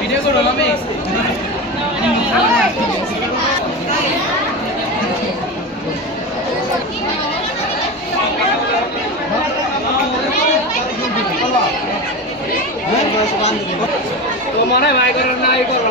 Video করো আমি তো হয় ভাই করো না এই করো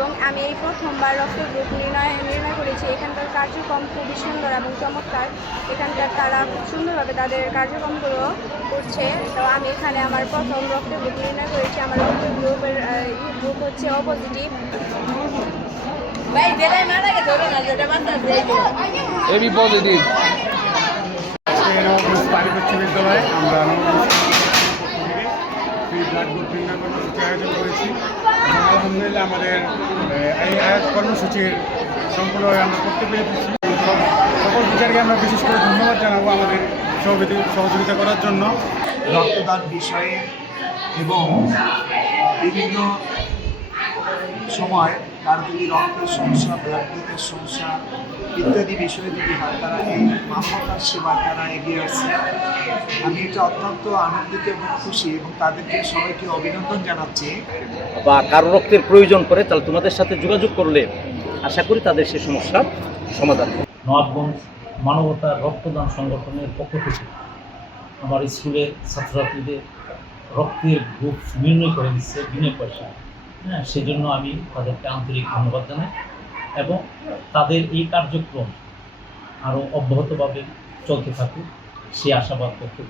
এবং আমি এই প্রথমবার রক্তের গ্রুপ নির্ণয় নির্ণয় করেছি। এখানকার কার্যক্রম খুবই সুন্দর এবং চমৎকার। এখানকার তারা খুব সুন্দরভাবে তাদের কার্যক্রমগুলো করছে। তো আমি এখানে আমার প্রথম রক্তের গ্রুপ নির্ণয় করেছি। আমার রক্তের গ্রুপের গ্রুপ হচ্ছে ও পজিটিভ এবি পজিটিভ আজকে উচ্চ বিদ্যালয়ে আমরা ফ্রি ব্লাড গ্রুপ নির্ণয় আয়োজন করেছি। আলহামদুলিল্লাহ আমাদের এই আয়াত কর্মসূচির সম্পূর্ণ আমরা করতে পেরেছি। সকল বিচারকে আমরা বিশেষ করে ধন্যবাদ জানাব আমাদের সহযোগি- সহযোগিতা করার জন্য। রক্তদান বিষয়ে এবং বিভিন্ন সময় তার যদি রক্তের সমস্যা, ব্লাড গ্রুপের সমস্যা ইত্যাদি বিষয়ে যদি হয় তারা এই মানবতার সেবা তারা এগিয়ে আসছে আমি এটা অত্যন্ত আনন্দিত এবং খুশি এবং তাদেরকে সবাইকে অভিনন্দন জানাচ্ছি। বা কারও রক্তের প্রয়োজন পড়ে তাহলে তোমাদের সাথে যোগাযোগ করলে আশা করি তাদের সেই সমস্যার সমাধান। নবাবগঞ্জ মানবতার রক্তদান সংগঠনের পক্ষ থেকে আমার স্কুলের ছাত্রছাত্রীদের রক্তের গ্রুপ নির্ণয় করে দিচ্ছে বিনা পয়সা হ্যাঁ সেজন্য আমি তাদেরকে আন্তরিক ধন্যবাদ জানাই। এবং তাদের এই কার্যক্রম আরও অব্যাহতভাবে চলতে থাকুক সে আশাবাদ করতে